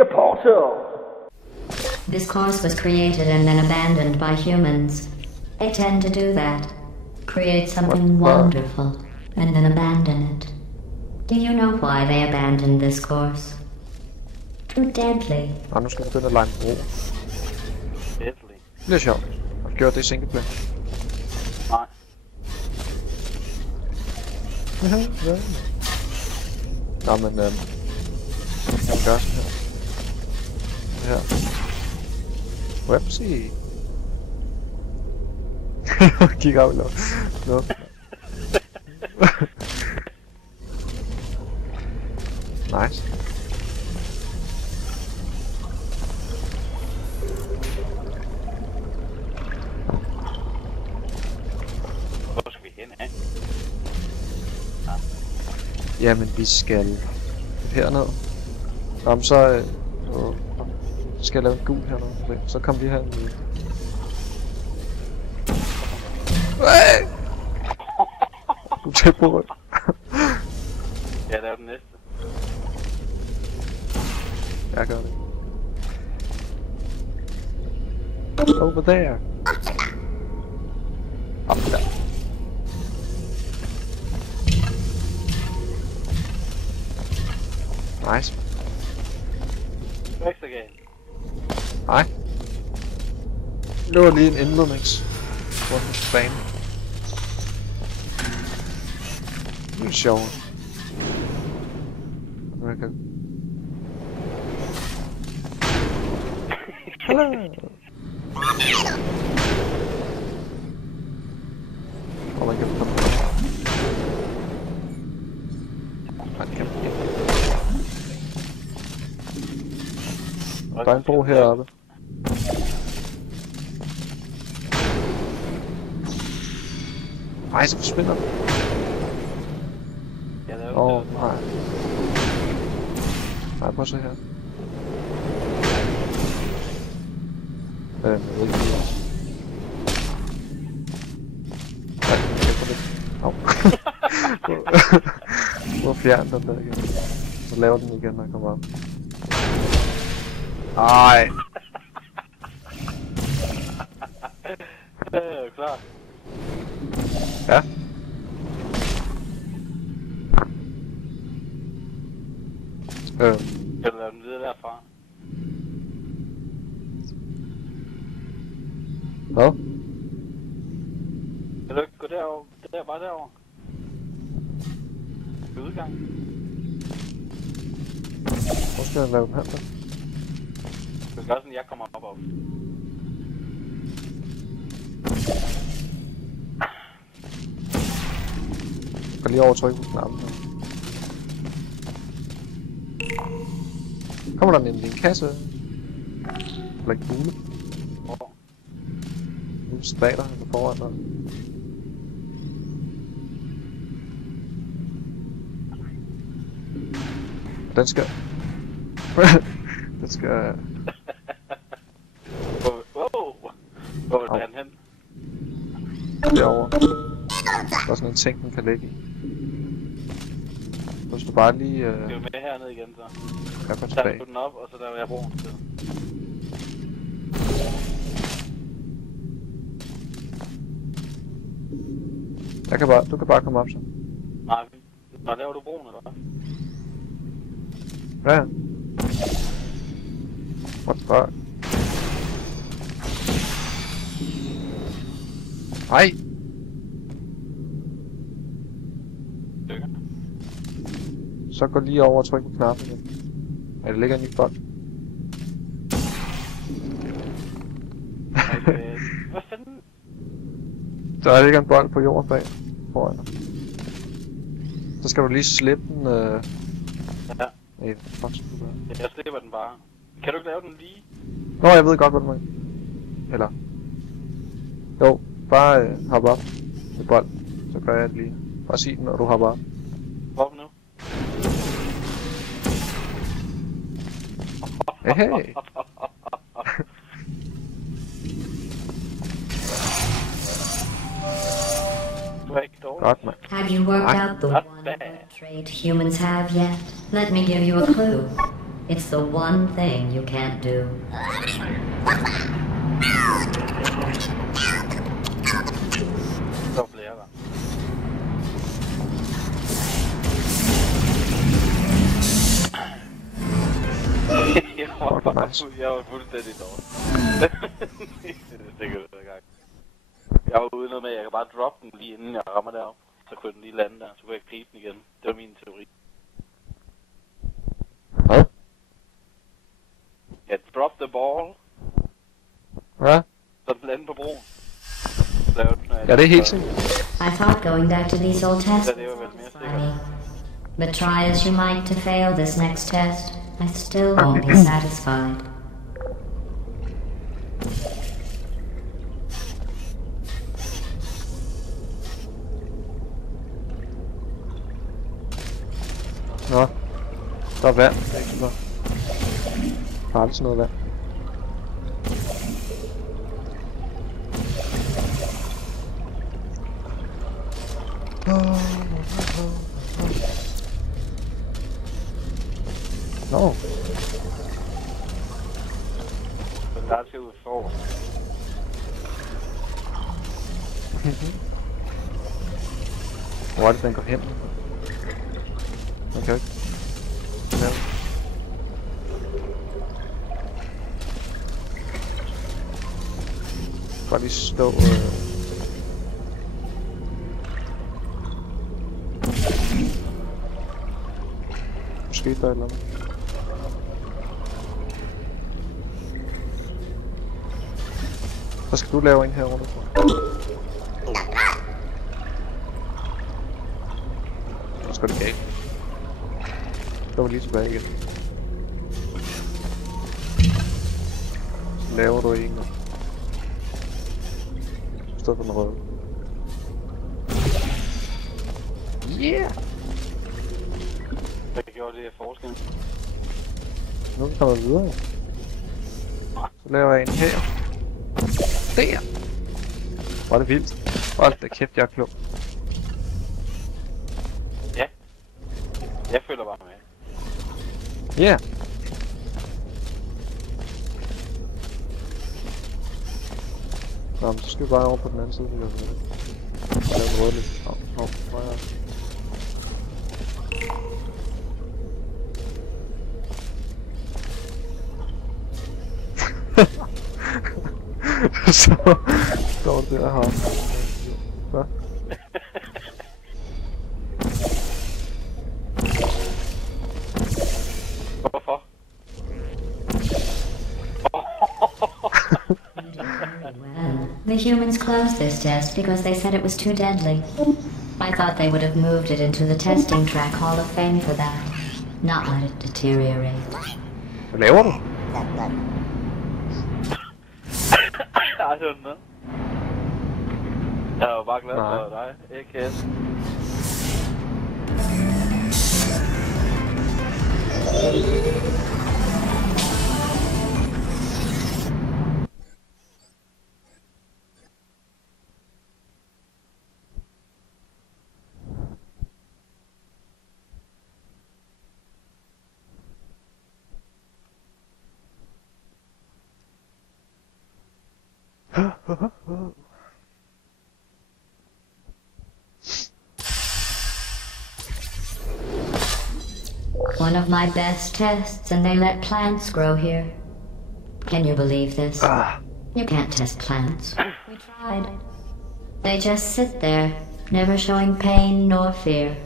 a portal. This course was created and then abandoned by humans. They tend to do that. Create something wonderful, and then abandon it. Do you know why they abandoned this course? Too deadly. Og nu skal jeg begynde at lege en bro. Deadly. Det bliver sjovt. Har du gjort det i singleplayer? Nej. Nå, men jeg vil gøre sådan her. Det her. Websy. Kig af, eller? Nå. Nice. Hvor skal vi hen af? Jamen, vi skal herned. Jamen, så skal jeg lave en gul hernede. Så kom vi hernede. Du er tæt på rød. Ja, det er den næste. Jeg gør det. Over there. Op der. Nice. Next again. Hej. Det var lige en indlednings. Bane. Det er sjovt. Okay. Hello. Oh, man kan komme. Han kan ikke. Der er en bro heroppe. Ej, så forsvinder den. Ja, det er jo nej. Nej, prøv at se her. Jeg ved ikke lige. Nej, jeg får det. Au. Prøv at fjerne den der igen. Så laver den igen, når jeg kommer op. Ej. Ja, jeg er klar. Ja. Kan du lade den videre derfra? Hvad? Kan du ikke gå derover? Der, bare derover. Til udgang. Hvor skal jeg lave den her der? Du skal gøre sådan, jeg kommer op. Jeg kan lige overtrykke på knappen her. Kommer der en kasse? Eller en kugle? Hvor? Nu stater han foran dig. Den skal... den skal... Hvor vil den hen? Derovre. Der er sådan en ting, den kan ligge i. Hvis du bare lige... Det er jo med hernede igen, så. Jeg går Så tilbage. tager du den op, og så der vil jeg broen til. Jeg kan bare... Du kan bare komme op så. Nej, nå, laver du broen, eller hvad? Ja. What the fuck? Ej! Så gå lige over og tryk på knappen igen. Ja, det ligger en ny bold. Hvad fanden? Der ligger en bold på jorden bag foran dig. Så skal du lige slippe den. Ja. Nej, fuck skal du gøre? Jeg slipper den bare. Kan du ikke lave den lige? Nå, jeg ved godt, hvad du mener. Eller... Jo, bare hoppe op med bold. Så gør jeg det lige. Bare sig den, når du hopper op. Hvor nu? Hey. Godt, man. Have you worked out the one good trait humans have yet? Let me give you a clue. It's the one thing you can't do. Så flere der. Jeg var fuldstændig dårlig. Det kan du da gang. Jeg var ude noget med, at jeg kan bare droppe den lige inden jeg rammer derop. Så kunne den lige lande der, så kunne jeg gribe den igen. Det var min teori. Hvad? Ja, drop the ball, Ja? så den lander på broen. Ja, det er helt sikkert. I thought going back to these old tests Ja, det var vel mere satisfy sikkert. me. But try as you might to fail this next test, I still won't be satisfied. Nå. Der er vand. Det er ikke så godt. Der er aldrig sådan noget vand. Nå. Den der skal ud for. Hvor er det, den går hen? Man kan jo ikke. Ja. Bare lige stå. Måske der er et eller andet. Hvad skal du lave ind her rundt? Så skal det galt. Så var lige tilbage igen. Så laver du en. I stedet for den røde. Yeah! Hvad gjorde det af forskellen? Nu er vi kommet videre. Så laver jeg en her. Der! Hvor er det vildt. Hold da kæft, jeg er klog. Ja. Jeg følger bare med. Ja! Yeah. Nå, men så skal vi bare over på den anden side. Vi kan lave en rød lidt. Højere. Så står det der her. Hvad? Hvorfor? Well, the humans closed this test because they said it was too deadly. I thought they would have moved it into the testing track Hall of Fame for that, not let it deteriorate. Hvad laver du? I don't know. Jeg var bare glad for dig, AKS. One of my best tests, and they let plants grow here. Can you believe this? You can't test plants. We tried. They just sit there, never showing pain nor fear.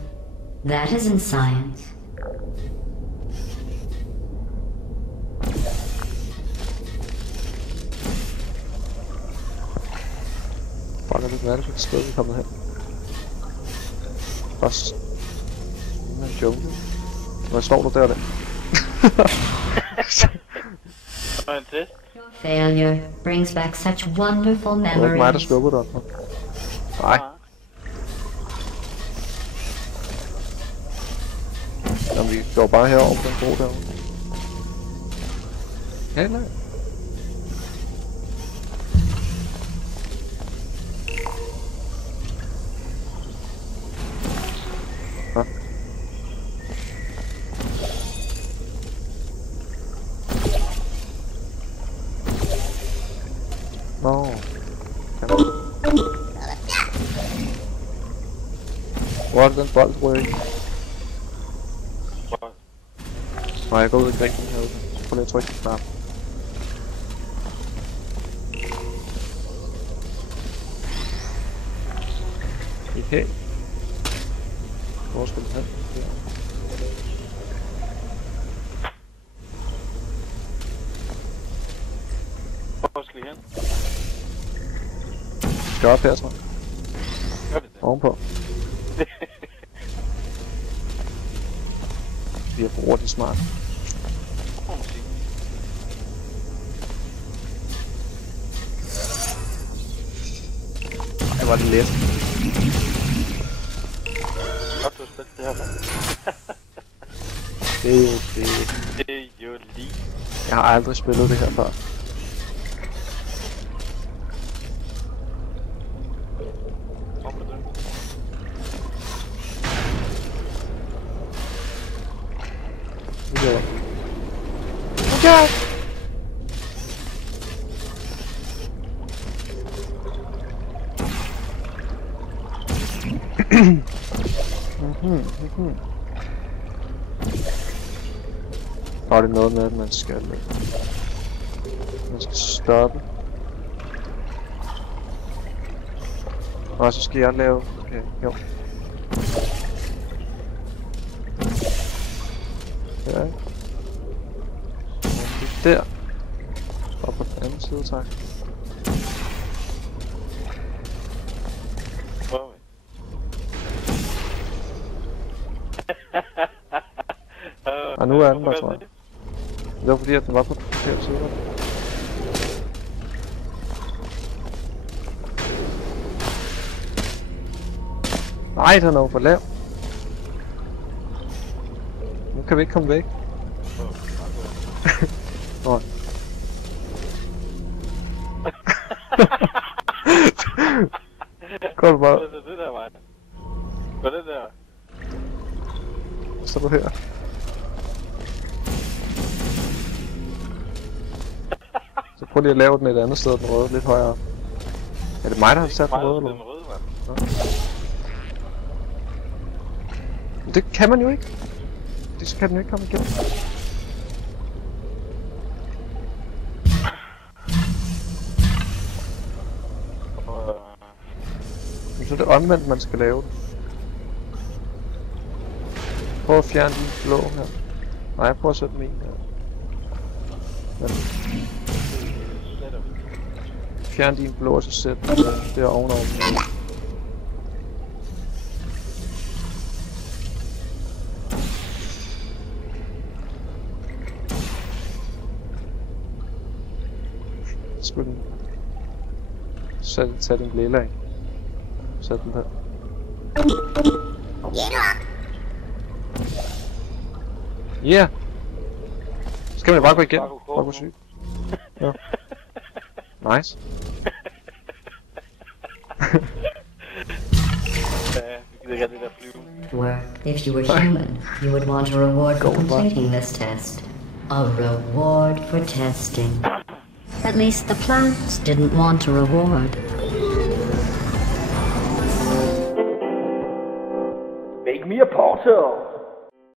That isn't science. Fuck, hvad er det for et sted, vi er kommet hen? Først. Den er jungle. Hvad står du der? Your failure brings back such wonderful Det var ikke mig, der memories. skubbede dig. Nej. Jamen, vi går bare herover på den bro derovre. Ja, nej. Hvor er det den bold, tror jeg ikke? Nej, jeg går ud i græken herude. Så prøv lige at trykke den knap. Okay. Hvor skal den hen? Ja. Hvor skal I hen? Skal op her, tror jeg. Gør det det? Ovenpå. Vi har brugt det smart. Ej, var det let. Godt, du har spillet det her. Det Det er jo lige. Jeg har aldrig spillet det her før. Kom med det. Okay. Okay. Og det er noget med, at man skal stoppe. Og så skal jeg lave... Okay, jo. Ja. Der. Og på den anden side, tak. Prøv vi. Og nu er den der, tror jeg. Det var fordi, at den var på den forkerte side. Nej, den er jo for lav. Nu kan vi ikke komme væk. Nå. Går du bare. Hvad er det der, Maja? Hvad er det der? Så er du her. Så prøv lige at lave den et andet sted, den røde, lidt højere op. Er det mig, der har sat den røde, eller? Den røde, mand. Men det kan man jo ikke. Det så kan den jo ikke komme igennem. Men så er det omvendt, man skal lave det. Prøv at fjerne din blå her. Nej, prøv at sætte min her. Men fjern din blå, og så sæt den der ovenover. Så den. Tag den lille af. Sæt den her. Yeah! Så skal man bare gå igennem. Bare gå syg. Ja. Nice. Where, if you were human, you would want a reward for completing this test. A reward for testing. At least the plants didn't want a reward. Make me a portal!